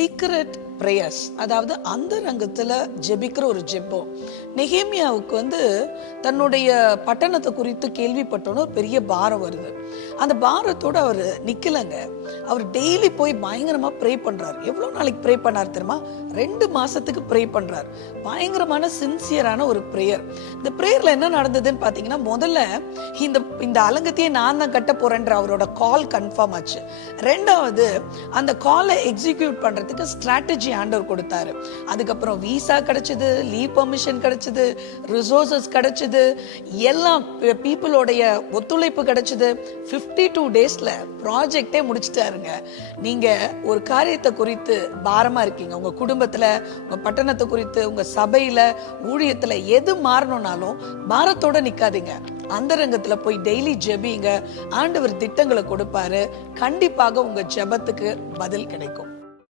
Secret prayers, அதாவது அந்த ரங்கத்துல ஜெபிக்கிற ஒரு ஜெபம். நெகேமியாவுக்கு தன்னுடைய பட்டணத்தை குறித்து கேள்விப்பட்டோன்னு ஒரு பெரிய பாரம் வருது. அந்த பாரத்தோட அவர் நிக்கலங்க. அவர் டெய்லி போய் பயங்கரமா ப்ரே பண்றாரு. எவ்வளவு நாளைக்கு ப்ரே பண்ணார் தெரியுமா? 2 மாசத்துக்கு ப்ரே பண்றார். பயங்கரமான சின்சியரான ஒரு பிரேயர். இந்த பிரேயர்ல என்ன நடந்ததுன்னு பாத்தீங்கன்னா, முதல்ல இந்த அலங்கத்தையே நான் தான் கட்ட போறேன்ற அவரோட கால் கன்ஃபார்ம் ஆச்சு. ரெண்டாவது, அந்த காலை எக்ஸிக்யூட் பண்றதுக்கு ஸ்ட்ராட்டஜி ஆண்டவர் கொடுத்தாரு. அதுக்கப்புறம் விசா கிடைச்சது, லீவ் பெர்மிஷன் கிடைச்சது, ரிசோர்சஸ் கிடைச்சது, எல்லாம் பீப்புளோடைய ஒத்துழைப்பு கிடைச்சது. 52 டேஸ்ல ப்ராஜெக்டே முடிச்சிட்டாருங்க. நீங்க ஒரு காரியத்தை குறித்து பாரமா இருக்கீங்க, உங்க குடும்பத்துல, உங்க பட்டணத்தை குறித்து, உங்க சபையில, ஊழியத்துல எது மாறணும்னாலும் பாரத்தோட நிக்காதீங்க. அந்த ரங்கத்துல போய் டெய்லி ஜெபிங்க. ஆண்டவர் திட்டங்களை கொடுப்பாரு. கண்டிப்பாக உங்க ஜெபத்துக்கு பதில் கிடைக்கும்.